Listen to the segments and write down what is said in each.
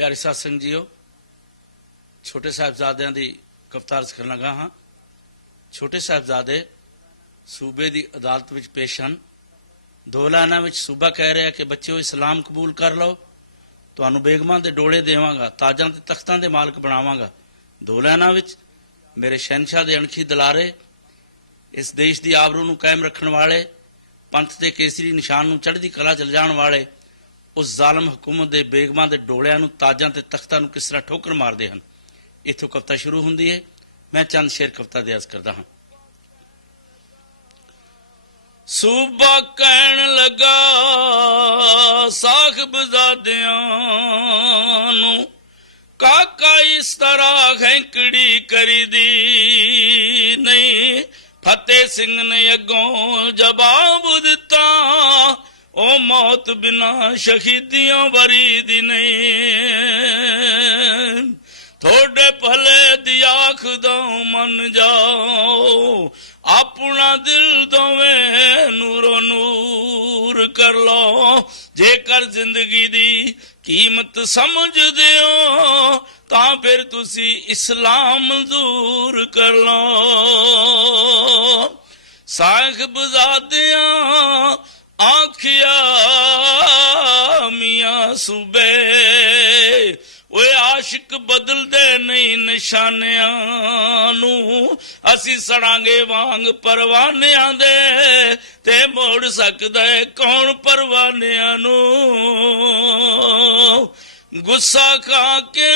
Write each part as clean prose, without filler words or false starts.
ਪਿਆਰੇ ਸਾਧ ਸੰਗਤ ਜੀਓ, ਛੋਟੇ ਸਾਹਿਬਜ਼ਾਦਿਆਂ ਦੀ ਕਵਿਤਾ ਅਰਜ਼ ਕਰਨ ਲੱਗਾ ਹਾਂ। ਛੋਟੇ ਸਾਹਿਬਜ਼ਾਦੇ ਸੂਬੇ ਦੀ ਅਦਾਲਤ ਵਿੱਚ ਪੇਸ਼ ਹਨ। ਦੋ ਲਾਈਨਾਂ ਵਿੱਚ ਸੂਬਾ ਕਹਿ ਰਿਹਾ ਕਿ ਬੱਚਿਓ ਇਸਲਾਮ ਕਬੂਲ ਕਰ ਲਓ, ਤੁਹਾਨੂੰ ਬੇਗਮਾਂ ਦੇ ਡੋਲੇ ਦੇਵਾਂਗਾ, ਤਾਜਾਂ ਤੇ ਤਖਤਾਂ ਦੇ ਮਾਲਕ ਬਣਾਵਾਂਗਾ। ਦੋ ਲਾਈਨਾਂ ਵਿੱਚ ਮੇਰੇ ਸ਼ਹਿਨਸ਼ਾਹ ਦੇ ਅਣਖੀ ਦਲਾਰੇ, ਇਸ ਦੇਸ਼ ਦੀ ਆਬਰੂ ਨੂੰ ਕਾਇਮ ਰੱਖਣ ਵਾਲੇ, ਪੰਥ ਦੇ ਕੇਸਰੀ ਨਿਸ਼ਾਨ ਨੂੰ ਚੜ੍ਹਦੀ ਕਲਾ ਚ ਲਿਜਾਣ ਵਾਲੇ ਉਸ ਜ਼ਾਲਮ ਹਕੂਮਤ ਦੇ ਬੇਗਮਾਂ ਦੇ ਡੋਲਿਆਂ ਨੂੰ, ਤਾਜਾਂ ਤੇ ਤਖਤਾਂ ਨੂੰ ਕਿਸ ਤਰ੍ਹਾਂ ਠੋਕਰ ਮਾਰਦੇ ਹਨ। ਇੱਥੋਂ ਕਵਿਤਾ ਸ਼ੁਰੂ ਹੁੰਦੀ ਹੈ। ਮੈਂ ਚੰਦ ਸ਼ੇਰ ਕਵਿਤਾ ਦੇ ਅਰਜ਼ ਕਰਦਾ ਹਾਂ। ਸੂਬਾ ਕਹਿਣ ਲੱਗਾ ਸਾਹਿਬਜ਼ਾਦਿਆਂ ਨੂੰ, ਕਾਕਾ ਇਸ ਤਰ੍ਹਾਂ ਹੈਂਕੜੀ ਕਰੀਦੀ ਨਹੀਂ। ਫਤਿਹ ਸਿੰਘ ਨੇ ਅੱਗੋਂ ਜਵਾਬ ਦਿੱਤਾ, ਉਹ ਮੌਤ ਬਿਨਾ ਸ਼ਹੀਦੀਆਂ ਵਰੀਦੀ ਨਹੀਂ। ਥੋੜੇ ਭਲੇ ਦੀ ਆਖਦਾ ਮੰਨ ਜਾਓ, ਆਪਣਾ ਦਿਲ ਦੋਵੇਂ ਨੂਰੋ ਨੂਰ ਕਰ ਲਓ। ਜੇਕਰ ਜ਼ਿੰਦਗੀ ਦੀ ਕੀਮਤ ਸਮਝਦੇ ਹੋ ਤਾਂ ਫਿਰ ਤੁਸੀਂ ਇਸਲਾਮ ਮਨਜ਼ੂਰ ਕਰ ਲਓ। ਸਾਹਿਬਜ਼ਾਦਿਆਂ ਆਖਿਆ ਮੀਆਂ ਸੂਬੇ, ਓਏ ਆਸ਼ਿਕ ਬਦਲਦੇ ਨਹੀਂ ਨਿਸ਼ਾਨਿਆਂ ਨੂੰ। ਅਸੀਂ ਸੜਾਂਗੇ ਵਾਂਗ ਪਰਵਾਨਿਆਂ ਦੇ, ਤੇ ਮੋੜ ਸਕਦਾ ਕੌਣ ਪਰਵਾਨਿਆਂ ਨੂੰ। ਗੁੱਸਾ ਖਾ ਕੇ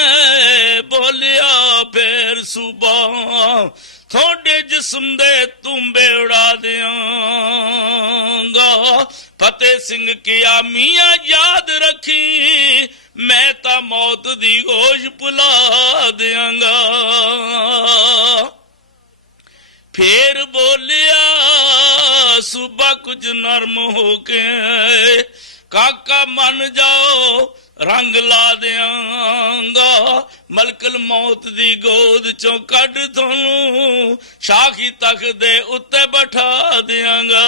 ਬੋਲਿਆ ਫੇਰ ਸੂਬਾ, ਥੋੜੇ ਜਿਸਮ ਦੇ ਤੁੰਬੇ ਉਡਾ ਦਿਆਂਗਾ। ਫਤਿਹ ਸਿੰਘ ਕਿਹਾ ਮੀਆਂ ਯਾਦ ਰੱਖੀ, ਮੈਂ ਤਾਂ ਮੌਤ ਦੀ ਗੋਸ਼ ਭੁਲਾ ਦਿਆਂਗਾ। ਫੇਰ ਬੋਲਿਆ ਸੂਬਾ ਕੁਝ ਨਰਮ ਹੋ ਕੇ, ਕਾਕਾ ਮੰਨ ਜਾਓ ਰੰਗ ਲਾ ਦਿਆਂਗਾ। ਮਲਕਲ ਮੌਤ ਦੀ ਗੋਦ ਚੋਂ ਕੱਢ ਤੁਹਾਨੂੰ, ਸ਼ਾਹੀ ਤਖਤ ਦੇ ਉੱਤੇ ਬਿਠਾ ਦਿਆਂਗਾ।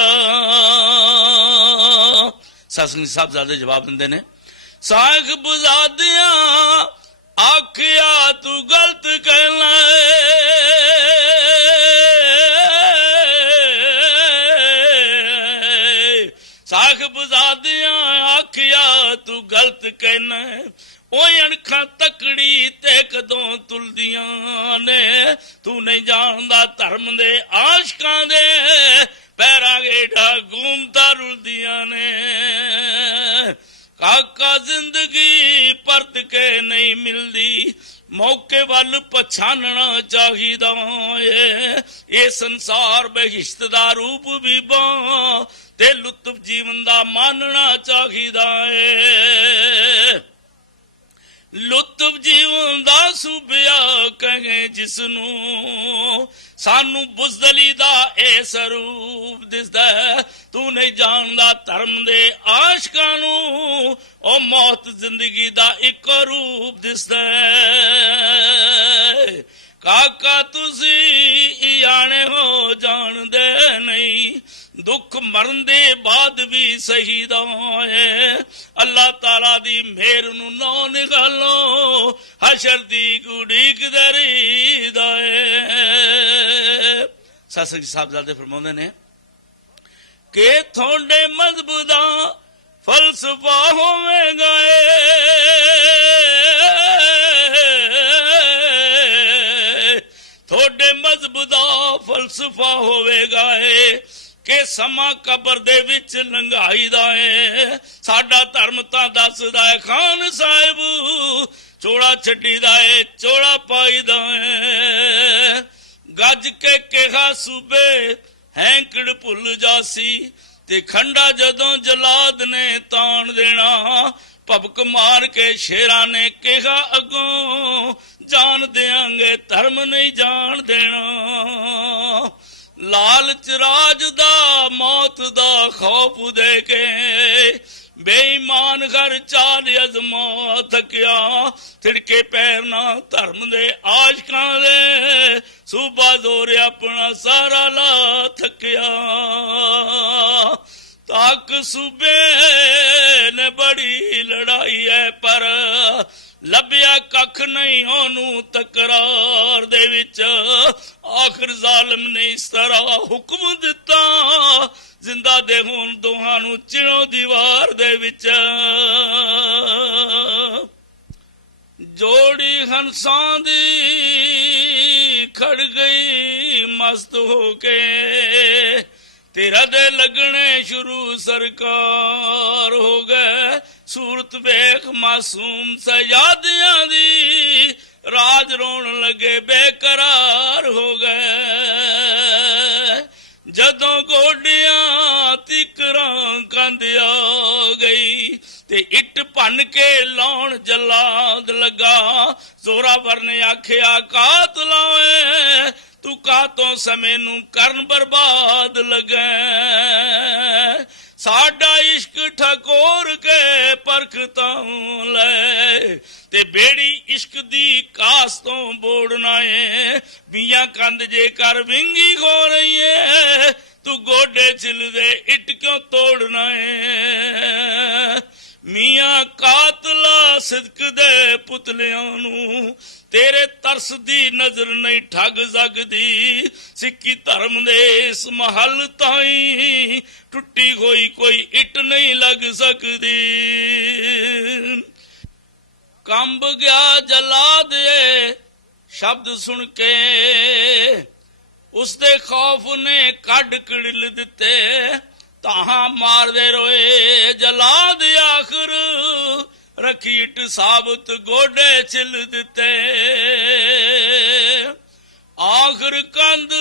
ਸਤਿਗੁਰੂ ਸਾਹਿਬਜ਼ਾਦੇ ਜਵਾਬ ਦਿੰਦੇ ਨੇ, ਸਾਹਿਬਜ਼ਾਦਿਆਂ ਆਖਿਆ ਤੂੰ ਗਲਤ ਕਹਿਣਾ, ਸਾਹਿਬਜ਼ਾਦਿਆਂ ਆਖਿਆ ਤੂੰ ਗਲਤ ਕਹਿਣਾ। ਓਏ ਅਣਖਾਂ ਤਕੜੀ ਤੇ ਕਦੋਂ ਤੁਲਦੀਆਂ ਨੇ, ਤੂੰ ਨਹੀਂ ਜਾਣਦਾ ਧਰਮ ਦੇ ਆਸ਼ਕਾਂ ਦੇ ਪੈਰਾਂ ਹੇਠਾਂ ਘੂਮਦਾ ਰੁਲਦੀਆਂ ਨੇ। ਕਾਕਾ ਜ਼ਿੰਦਗੀ ਪਰਤ ਕੇ ਨਹੀਂ ਮਿਲਦੀ, ਮੌਕੇ ਵੱਲ ਪਛਾਨਣਾ ਚਾਹੀਦਾ ਏ। ਇਹ ਸੰਸਾਰ ਬਹਿਸ਼ਤ ਦਾ ਰੂਪ ਵੀ ਬਾਂ, ਤੇ ਲੁਤਫ ਜੀਵਨ ਦਾ ਮਾਨਣਾ ਚਾਹੀਦਾ ਏ। ਲੁਤਫ ਜੀਵਨ ਦਾ ਸੂਬਿਆ ਕਹੇ ਜਿਸਨੂੰ, ਸਾਨੂੰ ਬੁਜ਼ਦਲੀ ਦਾ ਇਹ ਸਰੂਪ ਦਿਸਦਾ। ਤੂੰ ਨਹੀਂ ਜਾਣਦਾ ਧਰਮ ਦੇ ਆਸ਼ਕਾਂ ਨੂੰ, ਉਹ ਮੌਤ ਜ਼ਿੰਦਗੀ ਦਾ ਇੱਕੋ ਰੂਪ ਦਿਸਦਾ। ਕਾਕਾ ਤੁਸੀਂ ਇਆਣੇ ਹੋ ਜਾਣਦੇ ਨਹੀਂ, ਦੁੱਖ ਮਰਨ ਦੇ ਬਾਅਦ ਵੀ ਸ਼ਹੀਦਾਂ ਏ। ਅੱਲਾਹ ਤਾਲਾ ਦੀ ਮਿਹਰ ਨੂੰ ਨਾ ਨਿਗਾਲੋ, ਹਸ਼ਰ ਦੀ ਉਡੀਕ ਦਰੀਦਾ ਏ। ਸਤਿਗੁਰੂ ਸਾਹਿਬਜ਼ਾਦੇ ਫਰਮਾਉਂਦੇ ਨੇ ਕਿ ਤੁਹਾਡੇ ਮਜ਼ਹਬ ਦਾ ਫਲਸਫਾ ਹੋਵੇਗਾ ਤੁਹਾਡੇ ਮਜ਼ਹਬ ਦਾ ਫਲਸਫਾ ਹੋਵੇਗਾ ਏ ਕਿ ਸਮਾਂ ਕਬਰ ਦੇ ਵਿੱਚ ਲੰਘਾਈ ਦਾ ਏ। ਸਾਡਾ ਧਰਮ ਤਾਂ ਦੱਸਦਾ ਹੈ ਖਾਨ ਸਾਹਿਬ, ਚੋਲਾ ਛੱਡੀ ਦਾ ਏ ਚੋਲਾ ਪਾਈ ਦਾ ਏ। ਗੱਜ ਕੇ ਕਿਹਾ ਸੂਬੇ ਹੈਂਕੜ ਭੁੱਲ ਜਾਸੀ, ਤੇ ਖੰਡਾ ਜਦੋਂ ਜਲਾਦ ਨੇ ਤਾਣ ਦੇਣਾ। ਭਬਕ ਮਾਰ ਕੇ ਸ਼ੇਰਾਂ ਨੇ ਕਿਹਾ ਅੱਗੋਂ, ਜਾਣ ਦਿਆਂਗੇ ਧਰਮ ਨਹੀਂ ਜਾਣ ਦੇਣਾ। ਲਾਲਚ ਰਾਜ ਦਾ ਮੌਤ ਦਾ ਖੌਫ ਦੇ ਕੇ, ਬੇਈਮਾਨ ਘਰ ਚਾਲ ਅਜ਼ਮਾ ਥਕਿਆ। ਥਿੜਕੇ ਪੈਰ ਨਾ ਧਰਮ ਦੇ ਆਸ਼ਕਾਂ ਦੇ, ਸੂਬਾ ਜ਼ੋਰ ਆਪਣਾ ਸਾਰਾ ਲਾ ਥਕਿਆ। ਤਾਕ ਸੂਬੇ ਨੇ ਬੜੀ ਲੜਾਈ ਹੈ, ਪਰ ਲੱਭਿਆ ਕੱਖ ਨਹੀਂ ਉਹਨੂੰ ਤਕਰਾਰ ਦੇ ਵਿੱਚ। ਆਖਰ ਜ਼ਾਲਮ ਨੇ ਇਸ ਤਰ੍ਹਾਂ ਹੁਕਮ ਦਿੱਤਾ, ਜ਼ਿੰਦਾ ਦੇ ਹੋਣ ਦੋਹਾਂ ਨੂੰ ਚਿਣੋ ਦੀਵਾਰ ਦੇ ਵਿੱਚ। ਜੋੜੀ ਹੰਸਾਂ ਦੀ ਖੜ ਗਈ ਮਸਤ ਹੋ ਕੇ, ਤੇਰਾ ਦੇ ਲੱਗਣੇ ਸ਼ੁਰੂ ਸਰਕਾਰ ਹੋ ਗਏ। ਸੂਰਤ ਵੇਖ ਮਾਸੂਮ ਸਜਾਦਿਆਂ ਦੀ, ਰਾਜ ਰੋਣ ਲੱਗੇ ਬੇਕਰਾਰ ਹੋ ਗਏ। ਜਦੋਂ ਗੋਡਿਆਂ ਤਿਕਰਾਂ ਕੰਧ ਆ ਗਈ, ਤੇ ਇੱਟ ਭੰਨ ਕੇ ਲਾਉਣ ਜਲਾਦ ਲੱਗਾ। ਜ਼ੋਰਾਵਰ ਨੇ ਆਖਿਆ ਕਾਤਲਾ ਏ, ਤੂੰ ਕਾਤੋਂ ਸਮੇਂ ਨੂੰ ਕਰਨ ਬਰਬਾਦ ਲੱਗਾ। ਸਾਡਾ ਇਸ਼ਕ ਠਕੋਰ ਕੇ ਪਰਖ ਤਾਂ ਲੈ, ਤੇ ਬੇੜੀ ਇਸ਼ਕ ਦੀ ਕਾਸ ਤੋਂ ਬੋੜਨਾ ਏ। ਬੀਆਂ ਕੰਧ ਜੇ ਕਰ ਵਿੰਗੀ ਹੋ ਰਹੀ ਏ, ਤੂੰ ਗੋਡੇ ਛਿਲਦੇ ਇੱਟ ਕਿਉਂ ਤੋੜਨਾ ਏ। ਮੀਆਂ ਕਾਤਲਾ ਸਿਦਕ ਦੇ ਪੁਤਲਿਆਂ ਨੂੰ, ਤੇਰੇ ਤਰਸ ਦੀ ਨਜ਼ਰ ਨਹੀਂ ਠੱਗ ਸਕਦੀ। ਸਿੱਖੀ ਧਰਮ ਦੇ ਇਸ ਮਹੱਲ ਤਾਈਂ, ਟੁੱਟੀ ਹੋਈ ਕੋਈ ਇੱਟ ਨਹੀਂ ਲੱਗ ਸਕਦੀ। ਕੰਬ ਗਿਆ ਜਲਾਦ ਏ ਸ਼ਬਦ ਸੁਣ ਕੇ, ਉਸਦੇ ਖੌਫ ਨੇ ਕੱਢ ਕੜਿਲ ਦਿੱਤੇ। ਤਾਹਾਂ ਮਾਰਦੇ ਰੋਏ ਜਲਾਦ, ਆਖਰ ਰੱਖੀ ਇੱਟ ਸਾਬਤ ਗੋਡੇ ਛਿਲ ਦਿੱਤੇ। ਆਖਰ ਕੰਧ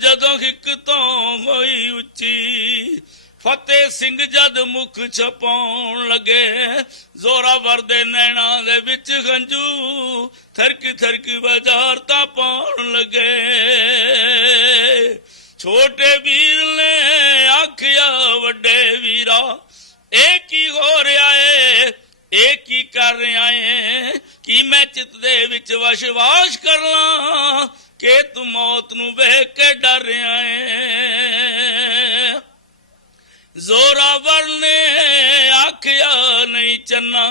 ਜਦੋਂ ਹਿੱਕ ਤੋਂ ਹੋਈ ਉੱਚੀ, ਫਤਿਹ ਸਿੰਘ ਜਦ ਮੁਖ ਛਪਾਉਣ ਲੱਗੇ। ਜ਼ੋਰਾਵਰ ਦੇ ਨੈਣਾਂ ਦੇ ਵਿੱਚ ਹੰਝੂ ਥਰਕ ਥਰਕ ਵਜ਼ਾਰਤਾਂ ਪਾਉਣ ਲੱਗੇ। ਛੋਟੇ ਵੀਰ ਨੇ ਆਖਿਆ ਵੱਡੇ ਵੀਰਾ, ਇਹ ਕੀ ਹੋ ਰਿਹਾ ਏ, ਇਹ ਕੀ ਕਰ ਰਿਹਾ ਏ। ਕੀ ਮੈਂ ਚਿੱਤ ਦੇ ਵਿੱਚ ਵਿਸ਼ਵਾਸ ਕਰ ਲਾਂ ਕਿ ਤੂੰ ਮੌਤ ਨੂੰ ਵੇਖ ਕੇ ਡਰ ਰਿਹਾ ਏ। ਜ਼ੋਰਾਵਰ ਨੇ ਆਖਿਆ ਨਹੀਂ ਚੰਨਾ,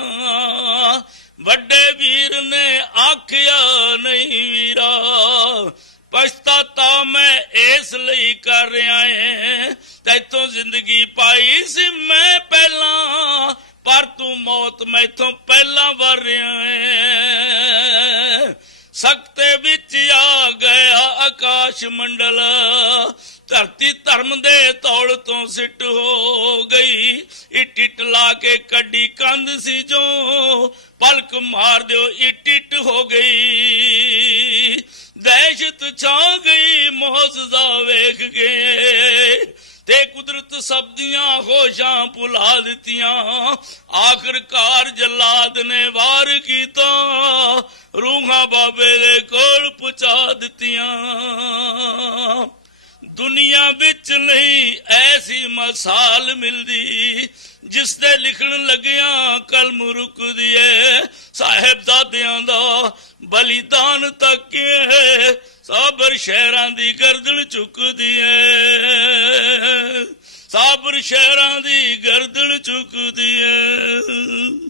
ਵੱਡੇ ਵੀਰ ਨੇ ਆਖਿਆ ਨਹੀਂ ਵੀਰਾ। ਪਛਤਾਤਾ ਮੈਂ ਇਸ ਲਈ ਕਰ ਰਿਹਾ ਏ, ਤੈਥੋਂ ਜ਼ਿੰਦਗੀ ਪਾਈ ਸੀ ਮੈਂ ਪਹਿਲਾਂ, ਪਰ ਤੂੰ ਮੌਤ ਮੈਥੋਂ ਪਹਿਲਾਂ ਵਰ ਰਿਹਾ ਏ। ਸਖਤੇ ਵਿੱਚ ਆ ਗਿਆ ਆਕਾਸ਼ ਮੰਡਲ, ਧਰਤੀ ਧਰਮ ਦੇ ਤੌਲ ਤੋਂ ਸਿੱਟ ਹੋ ਗਈ। ਇੱਟ ਇੱਟ ਲਾ ਕੇ ਕੱਢੀ ਕੰਧ ਸੀ ਜੋ, ਪਲਕ ਮਾਰ ਦਿਓ ਇੱਟ ਇੱਟ ਹੋ ਗਈ। ਦਹਿਸ਼ਤ ਛਾ ਗਈ ਮੌਜਜ਼ਾ ਵੇਖ ਕੇ, ਤੇ ਕੁਦਰਤ ਸਭ ਦੀਆਂ ਹੋਸ਼ਾਂ ਭੁਲਾ ਦਿੱਤੀਆਂ। ਆਖਰਕਾਰ ਜਲਾਦ ਨੇ ਵਾਰ ਕੀਤਾ, ਰੂਹਾਂ ਬਾਬੇ ਦੇ ਕੋਲ ਪਹੁੰਚਾ ਦਿੱਤੀਆਂ। ਦੁਨੀਆ ਵਿੱਚ ਨਹੀਂ ਐਸੀ ਮਿਸਾਲ ਮਿਲਦੀ, ਜਿਸ ਦੇ ਲਿਖਣ ਲੱਗਿਆਂ ਕਲਮ ਰੁਕਦੀ ਏ। ਸਾਹਿਬਜ਼ਾਦਿਆਂ ਦਾ ਬਲੀਦਾਨ ਤੱਕ ਸਾਬਰ ਸ਼ਹਿਰਾਂ ਦੀ ਗਰਦਨ ਝੁਕਦੀ ਏ, ਸਾਬਰ ਸ਼ਹਿਰਾਂ ਦੀ ਗਰਦਨ ਝੁਕਦੀ ਏ।